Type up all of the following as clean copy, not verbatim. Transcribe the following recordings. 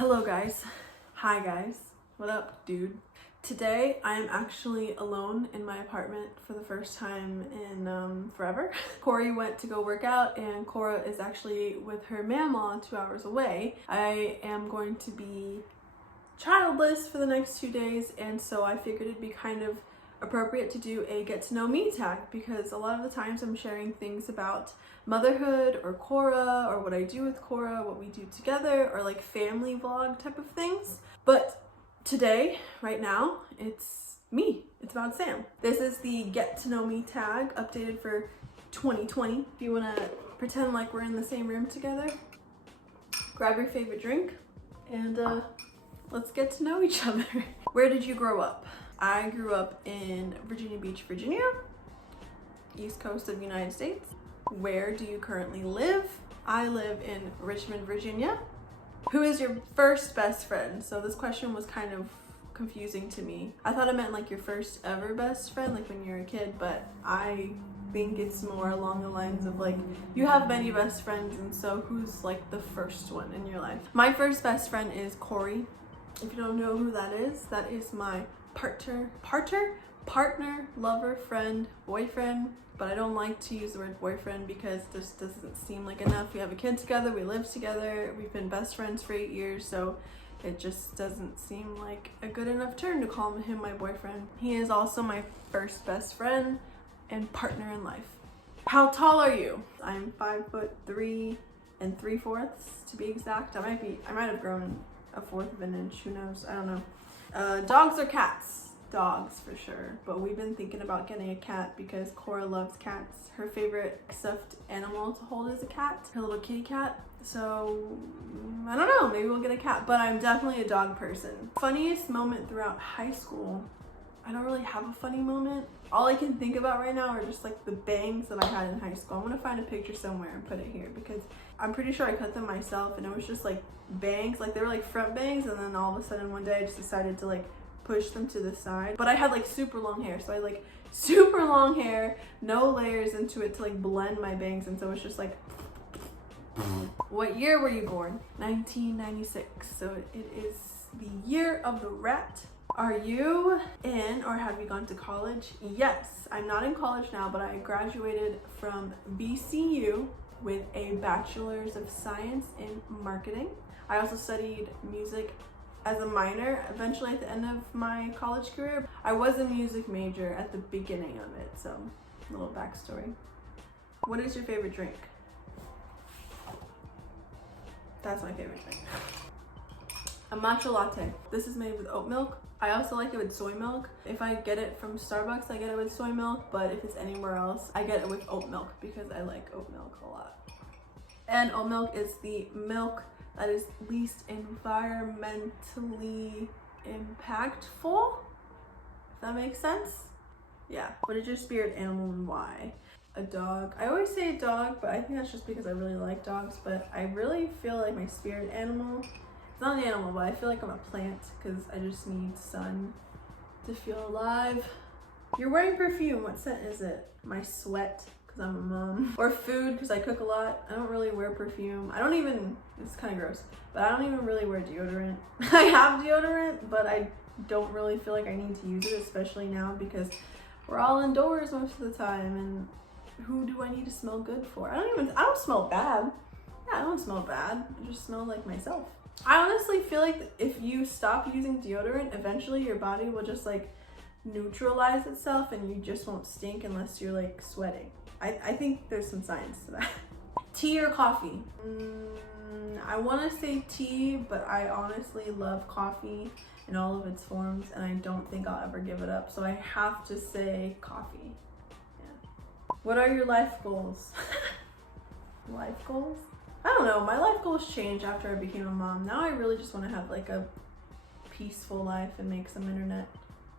Hello guys. Hi guys. What up, dude? Today I'm actually alone in my apartment for the first time in forever. Corey went to go work out and Cora is actually with her mama 2 hours away. I am going to be childless for the next 2 days, and so I figured it'd be kind of appropriate to do a get to know me tag, because a lot of the times I'm sharing things about motherhood or Cora or what I do with Cora, what we do together, or like family vlog type of things. But today, right now, it's me. It's about Sam. This is the get to know me tag updated for 2020. If you want to pretend like we're in the same room together, grab your favorite drink and let's get to know each other. Where did you grow up? I grew up in Virginia Beach, Virginia, East Coast of the United States. Where do you currently live? I live in Richmond, Virginia. Who is your first best friend? So this question was kind of confusing to me. I thought it meant like your first ever best friend, like when you're a kid, but I think it's more along the lines of like, you have many best friends, and so who's like the first one in your life? My first best friend is Corey. If you don't know who that is my partner, lover, friend, boyfriend. But I don't like to use the word boyfriend because this doesn't seem like enough. We have a kid together, we live together, we've been best friends for 8 years, so it just doesn't seem like a good enough term to call him my boyfriend. He is also my first best friend and partner in life. How tall are you? I'm 5'3" and 3/4 to be exact. I might have grown a fourth of an inch, who knows, I don't know. Dogs or cats? Dogs for sure, but we've been thinking about getting a cat because Cora loves cats. Her favorite stuffed animal to hold is a cat, her little kitty cat. So I don't know, maybe we'll get a cat, but I'm definitely a dog person. Funniest moment throughout high school? I don't really have a funny moment. All I can think about right now are just like the bangs that I had in high school. I'm gonna find a picture somewhere and put it here because I'm pretty sure I cut them myself, and it was just like bangs, like they were like front bangs, and then all of a sudden one day I just decided to like push them to the side. But I had like super long hair, so I had like super long hair, no layers into it to like blend my bangs, and so it's just like. What year were you born? 1996, so it is the year of the rat. Are you in or have you gone to college? Yes, I'm not in college now, but I graduated from BCU with a bachelor's of science in marketing. I also studied music as a minor eventually at the end of my college career. I was a music major at the beginning of it, so a little backstory. What is your favorite drink? That's my favorite drink. A matcha latte. This is made with oat milk. I also like it with soy milk. If I get it from Starbucks, I get it with soy milk, but if it's anywhere else, I get it with oat milk because I like oat milk a lot. And oat milk is the milk that is least environmentally impactful, if that makes sense. Yeah. What is your spirit animal and why? A dog. I always say a dog, but I think that's just because I really like dogs, but I really feel like my spirit animal, it's not an animal, but I feel like I'm a plant because I just need sun to feel alive. You're wearing perfume. What scent is it? My sweat, because I'm a mom. Or food, because I cook a lot. I don't really wear perfume. It's kind of gross, but I don't even really wear deodorant. I have deodorant, but I don't really feel like I need to use it, especially now because we're all indoors most of the time, and who do I need to smell good for? I don't smell bad. Yeah, I don't smell bad. I just smell like myself. I honestly feel like if you stop using deodorant, eventually your body will just like neutralize itself and you just won't stink unless you're like sweating. I think there's some science to that. Tea or coffee? I want to say tea, but I honestly love coffee in all of its forms, and I don't think I'll ever give it up. So I have to say coffee. Yeah. What are your life goals? Life goals? I don't know. My life goals changed after I became a mom. Now I really just want to have like a peaceful life and make some internet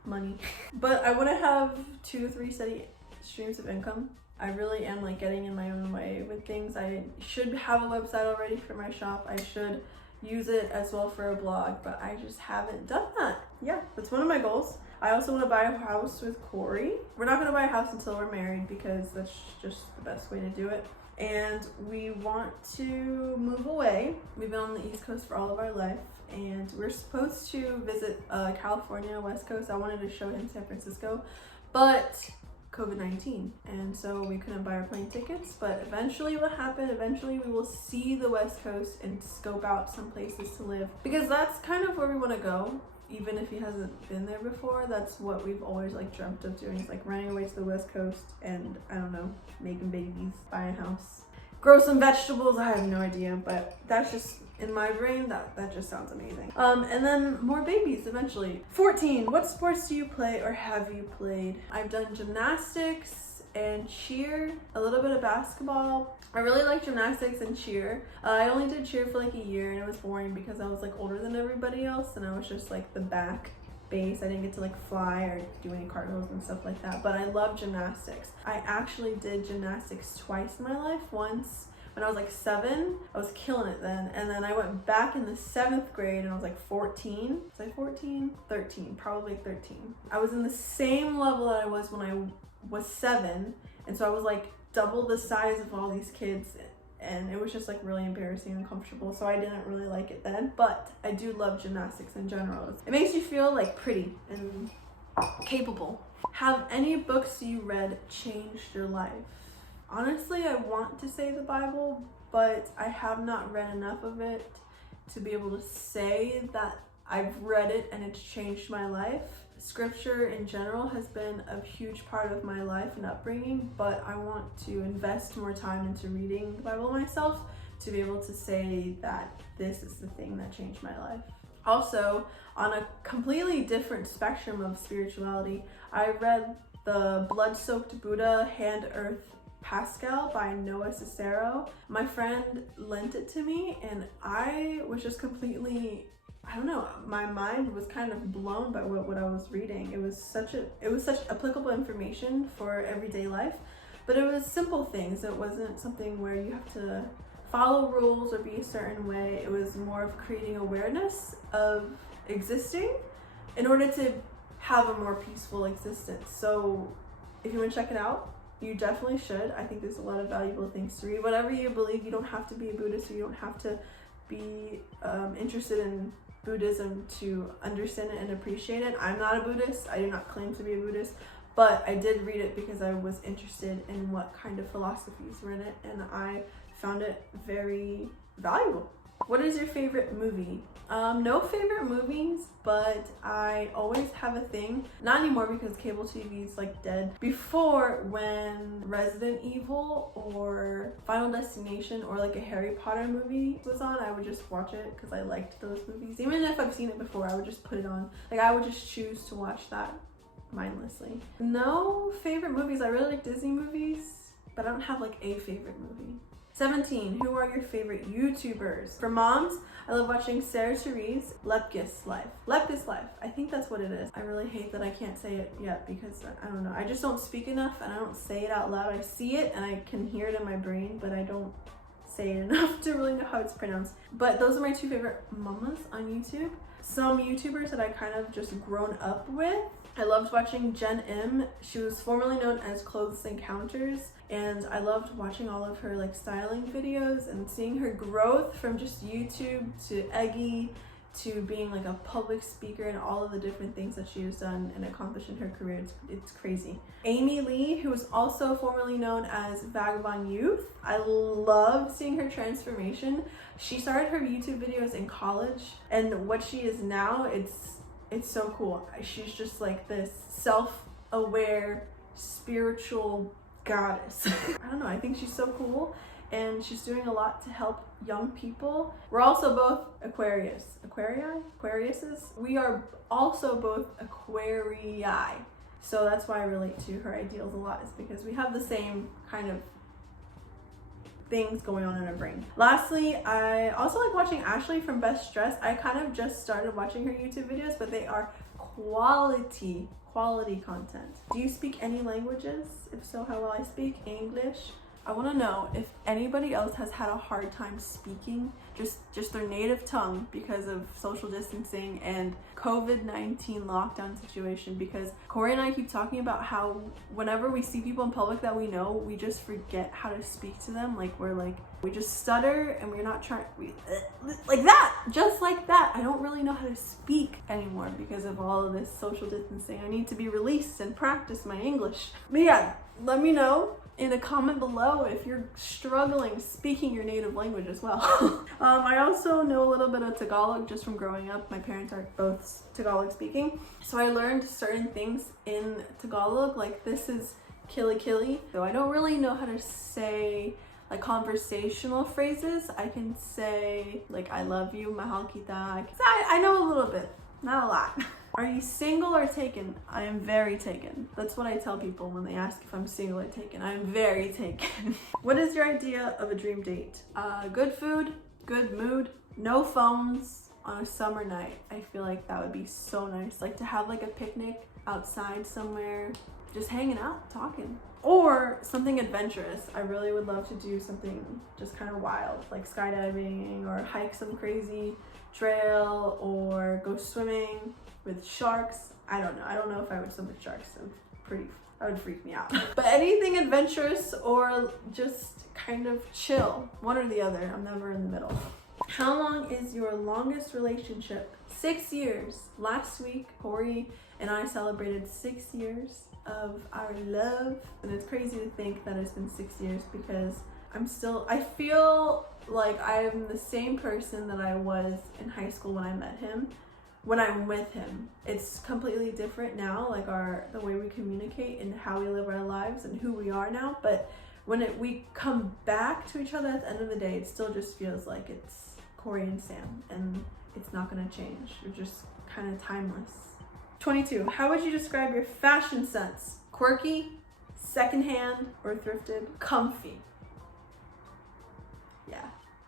money. But I want to have 2 to 3 steady streams of income. I really am like getting in my own way with things. I should have a website already for my shop. I should use it as well for a blog, but I just haven't done that. Yeah, that's one of my goals. I also want to buy a house with Corey. We're not going to buy a house until we're married because that's just the best way to do it. and we want to move away. We've been on the East Coast for all of our life, and we're supposed to visit California, West Coast. I wanted to show him San Francisco, but COVID-19, and so we couldn't buy our plane tickets. But eventually what happened, eventually we will see the West Coast and scope out some places to live, because that's kind of where we want to go. Even if he hasn't been there before, that's what we've always like dreamt of doing, is like running away to the West Coast and, I don't know, making babies, buy a house, grow some vegetables. I have no idea, but that's just in my brain. That just sounds amazing. And then more babies eventually. 14, what sports do you play or have you played? I've done gymnastics and cheer, a little bit of basketball. I really like gymnastics and cheer. I only did cheer for like a year, and it was boring because I was like older than everybody else, and I was just like the back base. I didn't get to like fly or do any cartwheels and stuff like that, but I love gymnastics. I actually did gymnastics twice in my life. Once when I was like 7, I was killing it then, and then I went back in the 7th grade and I was like 14. Was I 14? 13, probably 13. I was in the same level that I was when I was 7, and so I was like double the size of all these kids, and it was just like really embarrassing and uncomfortable, so I didn't really like it then. But I do love gymnastics in general. It makes you feel like pretty and capable. Have any books you read changed your life? Honestly, I want to say the Bible, but I have not read enough of it to be able to say that I've read it and it's changed my life. Scripture in general has been a huge part of my life and upbringing, but I want to invest more time into reading the Bible myself to be able to say that this is the thing that changed my life. Also, on a completely different spectrum of spirituality, I read the Blood-Soaked Buddha, Hand, Earth, Pascal by Cicero. My friend lent it to me, and I was just completely, I don't know, my mind was kind of blown by what I was reading. It was such applicable information for everyday life, but it was simple things. It wasn't something where you have to follow rules or be a certain way. It was more of creating awareness of existing in order to have a more peaceful existence. So if you want to check it out, you definitely should. I think there's a lot of valuable things to read. Whatever you believe, you don't have to be a Buddhist, or you don't have to be interested in Buddhism to understand it and appreciate it. I'm not a Buddhist. I do not claim to be a Buddhist, but I did read it because I was interested in what kind of philosophies were in it, and I found it very valuable. What is your favorite movie? No favorite movies, but I always have a thing, not anymore because cable TV is like dead. Before, when Resident Evil or Final Destination or like a Harry Potter movie was on, I would just watch it because I liked those movies. Even if I've seen it before, I would just put it on. Like, I would just choose to watch that mindlessly. No favorite movies. I really like Disney movies, but I don't have like a favorite movie. 17, who are your favorite YouTubers? For moms, I love watching Therese, LoeppkysLIfe. LoeppkysLIfe, I think that's what it is. I really hate that I can't say it yet because I don't know. I just don't speak enough and I don't say it out loud. I see it and I can hear it in my brain, but I don't say it enough to really know how it's pronounced. But those are my 2 favorite mamas on YouTube. Some YouTubers that I kind of just grown up with. I loved watching Jenn Im. She was formerly known as Clothes Encounters, and I loved watching all of her like styling videos and seeing her growth from just YouTube to Eggy to being like a public speaker and all of the different things that she has done and accomplished in her career. It's crazy. Amy Lee, who was also formerly known as Vagabond Youth. I love seeing her transformation. She started her YouTube videos in college, and what she is now, it's so cool. She's just like this self-aware spiritual goddess. I don't know, I think she's so cool, and she's doing a lot to help young people. We're also both Aquariuses. We are also both Aquarii. So that's why I relate to her ideals a lot, is because we have the same kind of things going on in our brain. Lastly, I also like watching Ashley from Best Dressed. I kind of just started watching her YouTube videos, but they are quality content. Do you speak any languages? If so, how will I speak? English, I want to know if anybody else has had a hard time speaking just their native tongue because of social distancing and COVID-19 lockdown situation, because Corey and I keep talking about how whenever we see people in public that we know, we just forget how to speak to them. Like we just stutter and we're not trying, like that, just like that. I don't really know how to speak anymore because of all of this social distancing. I need to be released and practice my English. But yeah, let me know in a comment below if you're struggling speaking your native language as well. I also know a little bit of Tagalog just from growing up. My parents are both Tagalog speaking, so I learned certain things in Tagalog, like this is kili kili. So I don't really know how to say like conversational phrases. I can say like I love you, mahal kita. I know a little bit, not a lot. Are you single or taken? I am very taken. That's what I tell people when they ask if I'm single or taken. I am very taken. What is your idea of a dream date? Good food, good mood, no phones on a summer night. I feel like that would be so nice. Like to have like a picnic outside somewhere, just hanging out, talking. Or something adventurous. I really would love to do something just kind of wild, like skydiving or hike some crazy trail or go swimming with sharks. I don't know if I would swim with sharks. That would freak me out. But anything adventurous or just kind of chill, one or the other. I'm never in the middle. How long is your longest relationship? 6 years. Last week, Corey and I celebrated 6 years of our love. And it's crazy to think that it's been 6 years because I feel like I am the same person that I was in high school when I met him. When I'm with him, it's completely different now, like the way we communicate and how we live our lives and who we are now. But when we come back to each other at the end of the day, it still just feels like it's Corey and Sam, and it's not gonna change. We're just kind of timeless. 22, how would you describe your fashion sense? Quirky, secondhand, or thrifted? Comfy. Yeah.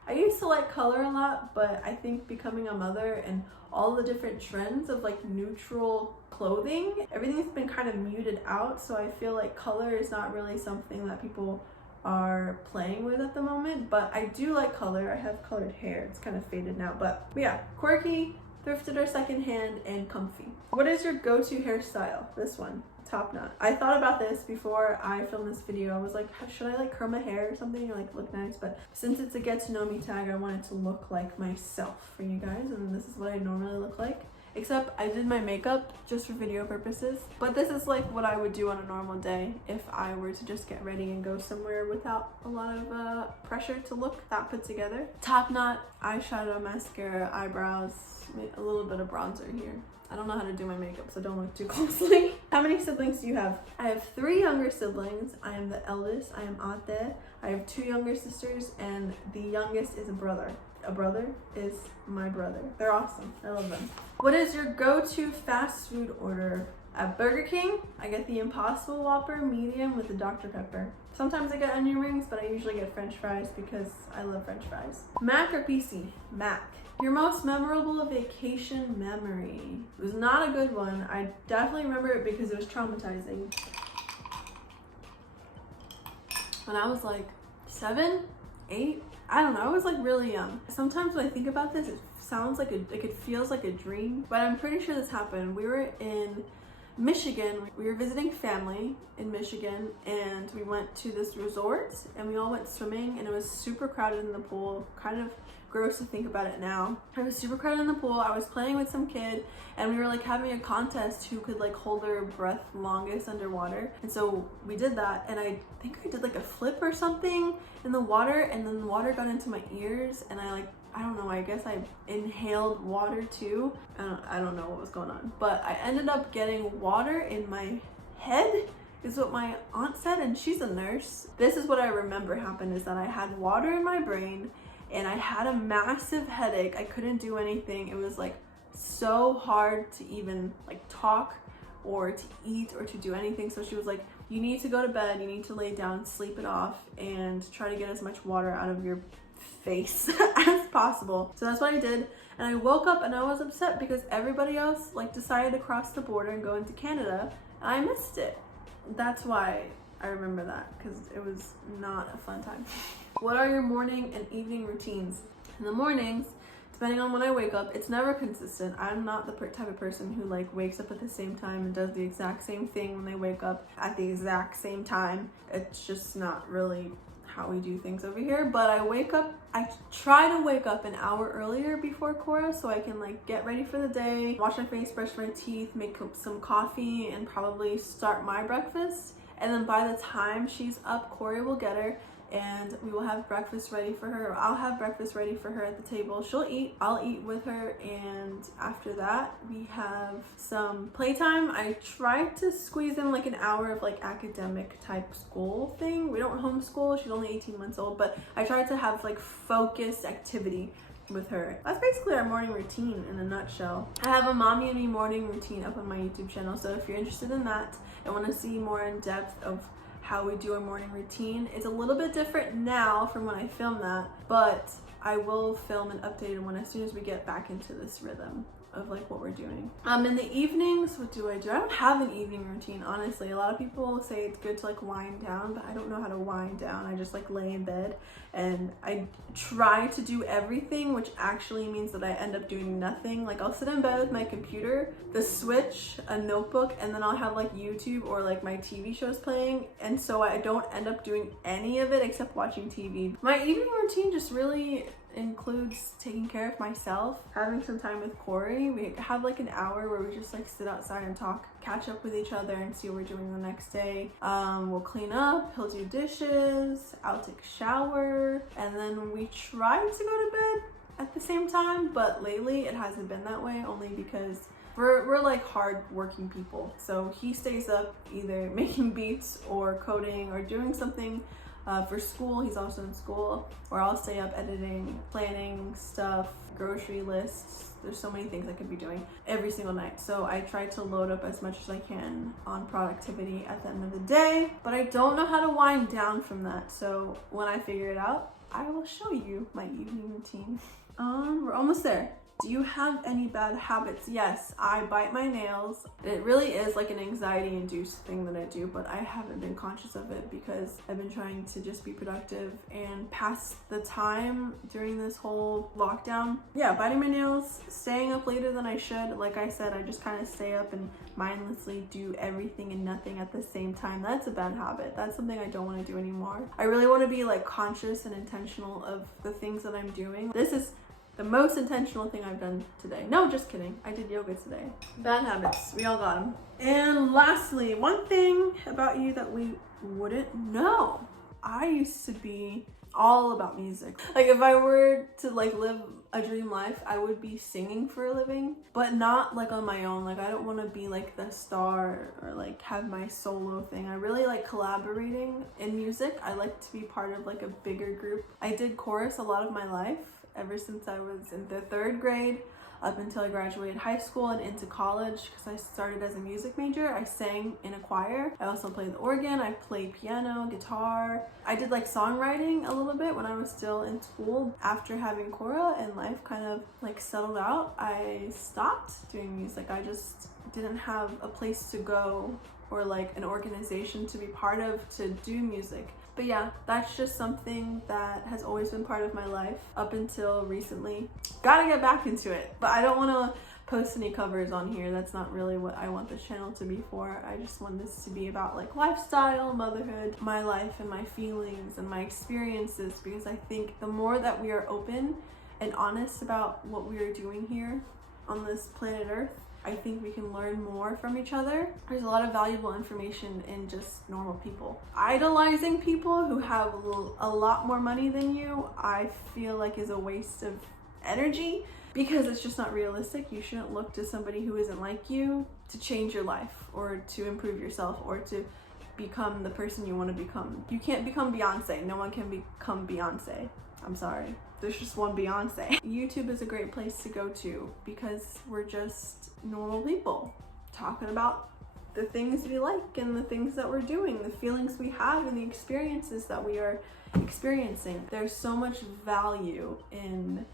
I used to like color a lot, but I think becoming a mother and all the different trends of like neutral clothing, everything's been kind of muted out. So I feel like color is not really something that people are playing with at the moment, but I do like color. I have colored hair. It's kind of faded now, but yeah, quirky, thrifted or secondhand, and comfy. What is your go-to hairstyle? This one. Top knot. I thought about this before I filmed this video. I was like, should I like curl my hair or something or like look nice? But since it's a get to know me tag, I wanted to look like myself for you guys, and this is what I normally look like. Except I did my makeup just for video purposes. But this is like what I would do on a normal day if I were to just get ready and go somewhere without a lot of pressure to look that put together. Top knot, eyeshadow, mascara, eyebrows, a little bit of bronzer here. I don't know how to do my makeup, so don't look too closely. How many siblings do you have? I have 3 younger siblings. I am the eldest. I am ate. I have 2 younger sisters, and the youngest is a brother. A brother is my brother. They're awesome. I love them. What is your go-to fast food order? At Burger King, I get the Impossible Whopper medium with the Dr. Pepper. Sometimes I get onion rings, but I usually get French fries because I love French fries. Mac or PC? Mac. Your most memorable vacation memory? It was not a good one. I definitely remember it because it was traumatizing. When I was like 7, 8, I don't know, I was like really young. Sometimes when I think about this, it sounds like it feels like a dream, but I'm pretty sure this happened. We were in Michigan. We were visiting family in Michigan, and we went to this resort and we all went swimming, and it was super crowded in the pool. Kind of gross to think about it now. I was super crowded in the pool. I was playing with some kid, and we were like having a contest who could like hold their breath longest underwater. And so we did that, and I think I did like a flip or something in the water, and then the water got into my ears, and I don't know, I guess I inhaled water too. I don't know what was going on, but I ended up getting water in my head is what my aunt said, and she's a nurse. This is what I remember happened, is that I had water in my brain and I had a massive headache. I couldn't do anything. It was like so hard to even like talk or to eat or to do anything. So she was like, you need to go to bed, you need to lay down, sleep it off, and try to get as much water out of your face as possible. So that's what I did, and I woke up and I was upset because everybody else like decided to cross the border and go into Canada, and I missed it. That's why I remember that because it was not a fun time. What are your morning and evening routines? In the mornings, depending on when I wake up, it's never consistent. I'm not the type of person who like wakes up at the same time and does the exact same thing when they wake up at the exact same time. It's just not really how we do things over here. But I try to wake up an hour earlier before Cora so I can like get ready for the day, wash my face, brush my teeth, make some coffee, and probably start my breakfast. And then by the time she's up, Corey will get her and we will have breakfast ready for her. I'll have breakfast ready for her at the table. She'll eat, I'll eat with her, and after that we have some playtime. I try to squeeze in like an hour of like academic type school thing. We don't homeschool, she's only 18 months old, but I try to have like focused activity with her. That's basically our morning routine in a nutshell. I have a Mommy and Me morning routine up on my YouTube channel, so if you're interested in that and want to see more in depth of how we do our morning routine, it's a little bit different now from when I filmed that, but I will film an updated one as soon as we get back into this rhythm of like what we're doing. In the evenings, what do? I don't have an evening routine, honestly. A lot of people say it's good to like wind down, but I don't know how to wind down. I just like lay in bed and I try to do everything, which actually means that I end up doing nothing. Like I'll sit in bed with my computer, the Switch, a notebook, and then I'll have like YouTube or like my TV shows playing, and so I don't end up doing any of it except watching TV. My evening routine just really includes taking care of myself, having some time with Corey. We have like an hour where we just like sit outside and talk, catch up with each other and see what we're doing the next day. We'll clean up, he'll do dishes, I'll take a shower, and then we try to go to bed at the same time, but lately it hasn't been that way, only because we're like hard working people. So he stays up either making beats or coding or doing something for school. He's also in school, or I'll stay up editing, planning stuff, grocery lists. There's so many things I could be doing every single night. So I try to load up as much as I can on productivity at the end of the day, but I don't know how to wind down from that. So when I figure it out, I will show you my evening routine. We're almost there. Do you have any bad habits? Yes, I bite my nails. It really is like an anxiety-induced thing that I do, but I haven't been conscious of it because I've been trying to just be productive and pass the time during this whole lockdown. Yeah, biting my nails, staying up later than I should. Like I said, I just kind of stay up and mindlessly do everything and nothing at the same time. That's a bad habit. That's something I don't want to do anymore. I really want to be like conscious and intentional of the things that I'm doing. This is the most intentional thing I've done today. No, just kidding. I did yoga today. Bad habits. We all got them. And lastly, one thing about you that we wouldn't know. I used to be all about music. Like if I were to like live a dream life, I would be singing for a living, but not like on my own. Like I don't want to be like the star or like have my solo thing. I really like collaborating in music. I like to be part of like a bigger group. I did chorus a lot of my life, ever since I was in the 3rd grade up until I graduated high school and into college, because I started as a music major. I sang in a choir. I also played the organ. I played piano, guitar. I did like songwriting a little bit when I was still in school. After having Cora and life kind of like settled out, I stopped doing music. I just didn't have a place to go or like an organization to be part of to do music. But yeah, that's just something that has always been part of my life up until recently. Gotta get back into it, but I don't want to post any covers on here. That's not really what I want this channel to be for. I just want this to be about like lifestyle, motherhood, my life and my feelings and my experiences, because I think the more that we are open and honest about what we are doing here on this planet Earth, I think we can learn more from each other. There's a lot of valuable information in just normal people. Idolizing people who have a lot more money than you, I feel like is a waste of energy, because it's just not realistic. You shouldn't look to somebody who isn't like you to change your life or to improve yourself or to become the person you want to become. You can't become Beyonce. No one can become Beyonce. I'm sorry. There's just one Beyonce. YouTube is a great place to go to because we're just normal people talking about the things we like and the things that we're doing, the feelings we have and the experiences that we are experiencing. There's so much value in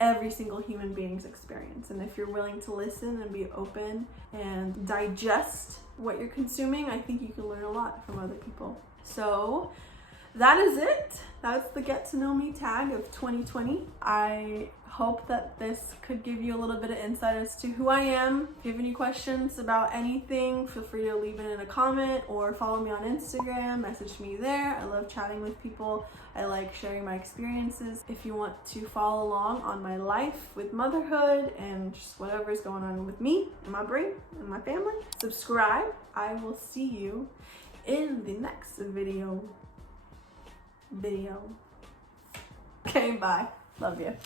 every single human being's experience. And if you're willing to listen and be open and digest what you're consuming, I think you can learn a lot from other people. So that is it. That's the Get to Know Me tag of 2020. I hope that this could give you a little bit of insight as to who I am. If you have any questions about anything, feel free to leave it in a comment or follow me on Instagram, message me there. I love chatting with people. I like sharing my experiences. If you want to follow along on my life with motherhood and just whatever is going on with me and my brain and my family, subscribe. I will see you in the next video. Okay, bye. Love you.